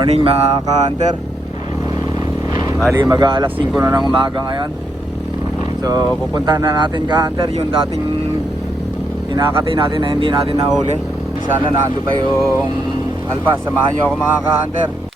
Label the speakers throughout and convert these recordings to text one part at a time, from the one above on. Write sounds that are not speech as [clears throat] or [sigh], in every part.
Speaker 1: morning mga ka-hunter. Bali mag alas 5 na ng umaga ngayon. So pupuntahan na natin ka-hunter yung dating kinakati natin na hindi natin nahuli. Sana naando pa yung alpas. Samahan nyo ako mga ka-hunter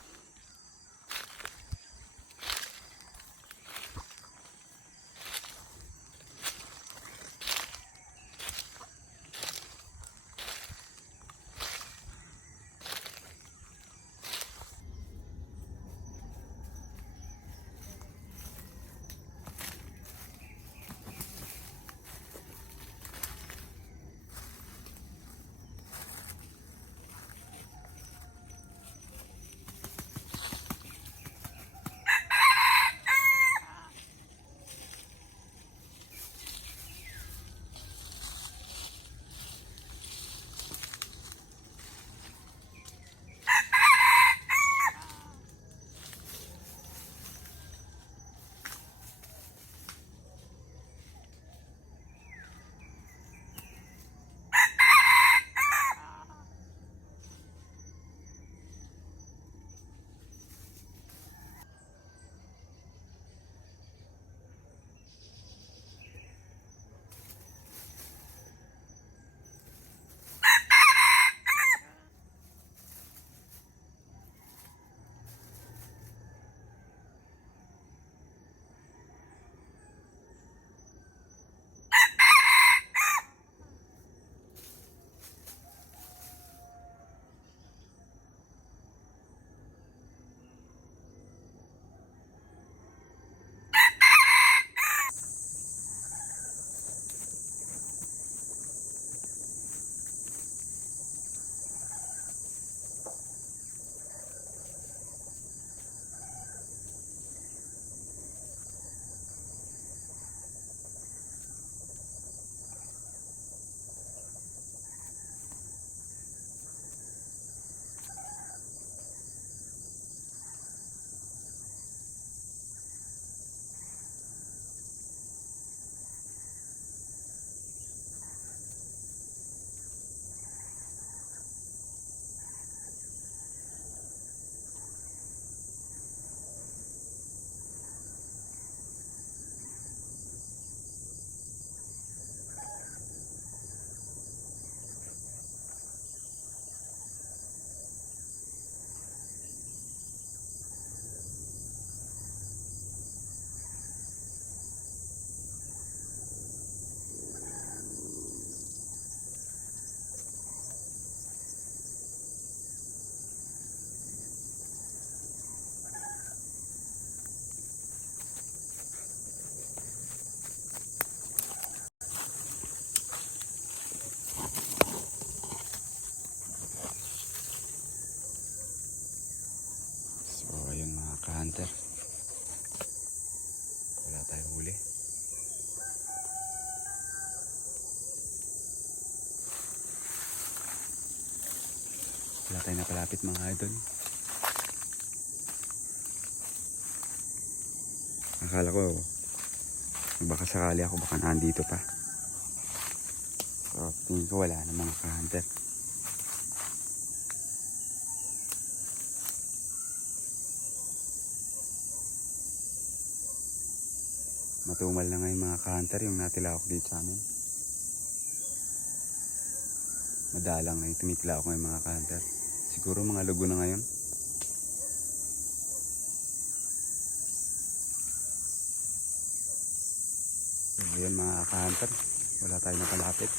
Speaker 1: Wala tayong napalapit mga idol Akala ko Baka sakali ako baka nandito pa So tingin ko wala na mga ka-hunter matumal na ngayon mga ka-hunter yung natilawak dito sa amin. Madalang na yung tumitilawak ngayon mga ka-hunter. Siguro mga lugo na ngayon. Ayan mga ka-hunter. Wala tayo napalapit.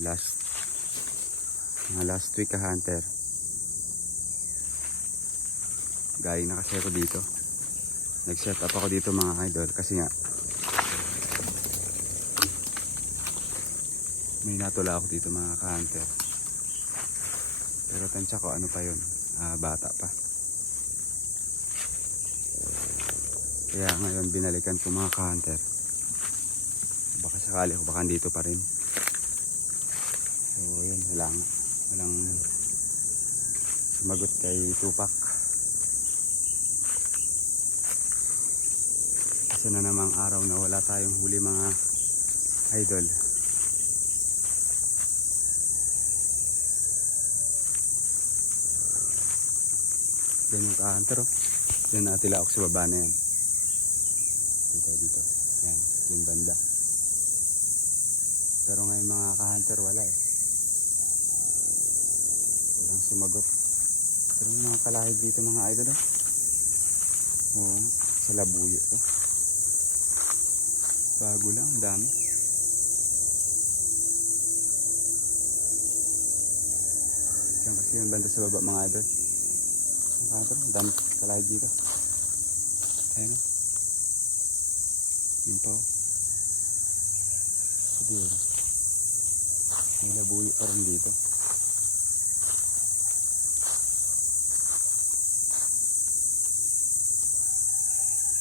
Speaker 1: last mga last week ka-hunter. Galing na kasi dito. Nag-set up ako dito mga idol kasi nga may natula ako dito mga ka-hunter. Pero tansya ko ano pa yun, ah, bata pa. Kaya ngayon binalikan ko mga ka-hunter. Baka sakali ako baka dito pa rin. So yun, wala. Walang sumagot kay Tupac. Isa na namang araw na wala tayong huli mga idol. Yan yung ka-hunter oh. Yan natin laok sa baba na yan. Dito, dito. Yan, yung banda. Pero ngayon mga ka-hunter wala eh. Walang sumagot. Pero mga kalahid dito mga idol oh. Oo, sa labuyo to. Bago lang, ang dami. Diyan kasi yung banda sa baba mga idol. Mga idol, ang dami kalahid dito. Ayan o. Yun pa o. Siguro. May labuyo pa rin dito.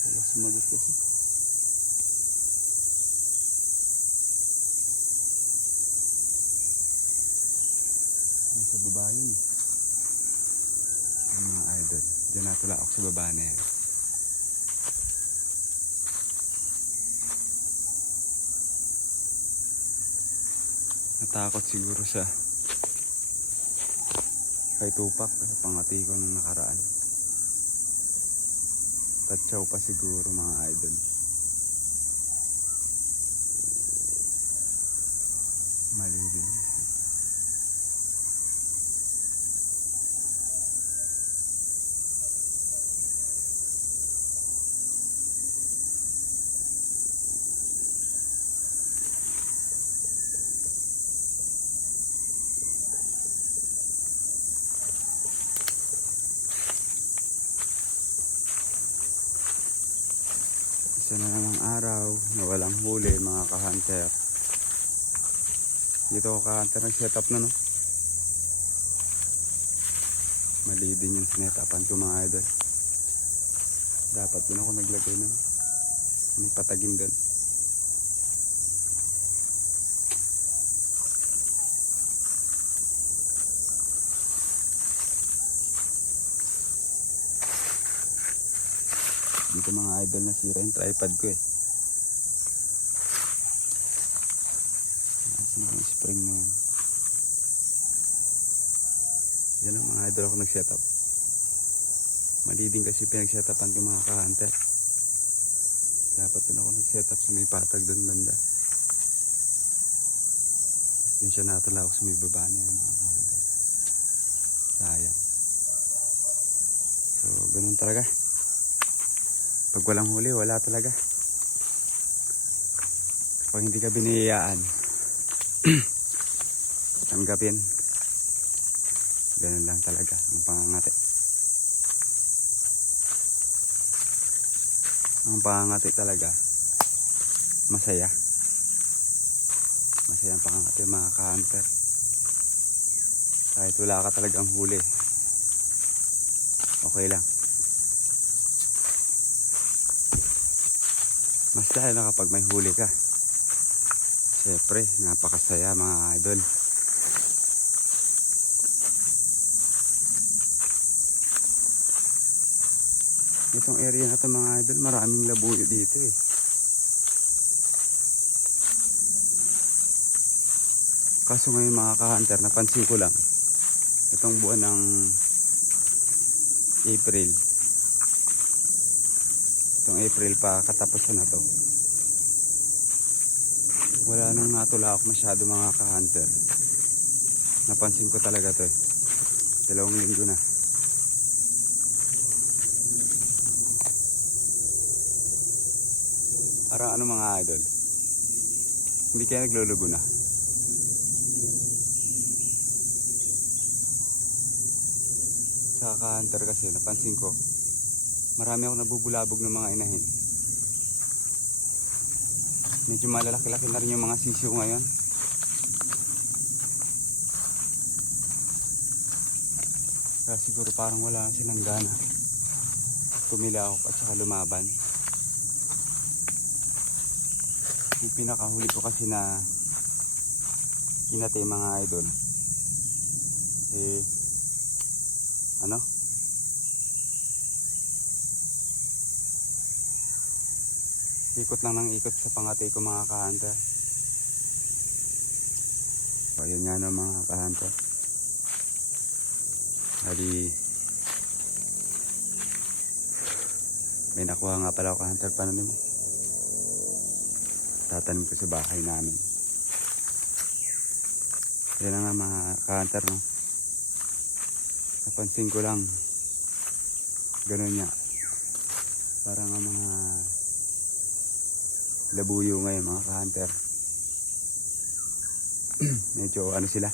Speaker 1: Wala sumagot kasi. Nasa baba yun eh. Diyan natula ako sa baba na yan. Natakot siguro sa kay Tupac sa pangati ko nung nakaraan. Tatsaw pa siguro mga idol. Mali din. Isa na namang araw na walang huli mga ka-hunter. Dito ko ka-hunter nag-setup na no. Mali din yung sinetapan ko mga idol. Dapat din ako naglagay nun. May patagin doon. Dito mga idol na sira yung tripod ko eh. Asan yung spring na yan? Yan ang mga idol ako nag-setup. Mali din kasi pinag-setupan ko mga ka-hunter. Dapat doon ako nag-setup sa may patag doon banda. Yun siya natulawak sa may baba niya mga ka-hunter. Sayang. So, ganun talaga. Pag walang huli, wala talaga. Kapag hindi ka biniyayaan, [clears throat] tanggapin. Ganun lang talaga ang pangangati. Ang pangangati talaga, masaya. Masaya ang pangangati mga ka-hunter. Kahit wala ka talagang huli, okay lang. Mas dahil na kapag may huli ka. Siyempre, napakasaya mga idol. Itong area na to mga idol, maraming labuyo dito eh. Kaso ngayon mga ka-hunter, napansin ko lang. Itong buwan ng April, itong April pa katapusan na to. Wala nang natulak masyado mga ka-hunter. Napansin ko talaga to eh. Dalawang linggo na. Parang ano mga idol? Hindi kaya naglulugo na. Sa ka-hunter kasi napansin ko marami ako nabubulabog ng mga inahin. Medyo malalaki-laki na rin yung mga sisiyo ngayon. Kaya siguro parang wala silang gana. Tumilawak at saka lumaban. Yung pinakahuli ko kasi na kinatay mga idol. Eh, ano? Ikot lang ng ikot sa pangatay ko mga kahanta so yun nga no mga kahanta hali May nakuha nga pala ako hunter pananim mo. Tatanim ko sa bahay namin. Yan na nga mga ka-hunter no. Napansin ko lang. Ganun niya. Parang ang mga labuyo ngayon mga ka-hunter. [clears throat] Medyo ano sila.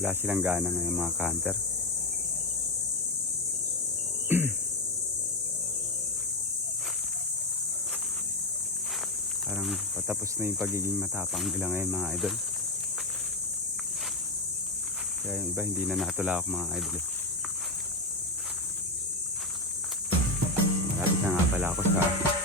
Speaker 1: Wala silang gana ngayon mga ka-hunter. [clears throat] Parang patapos na yung pagiging matapang nila ngayon mga idol. Kaya yung iba hindi na natulak mga idol. eh. Malapit na nga pala ako sa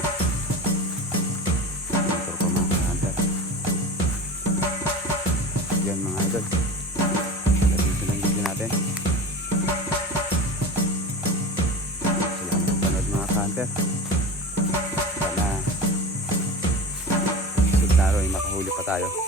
Speaker 1: tayo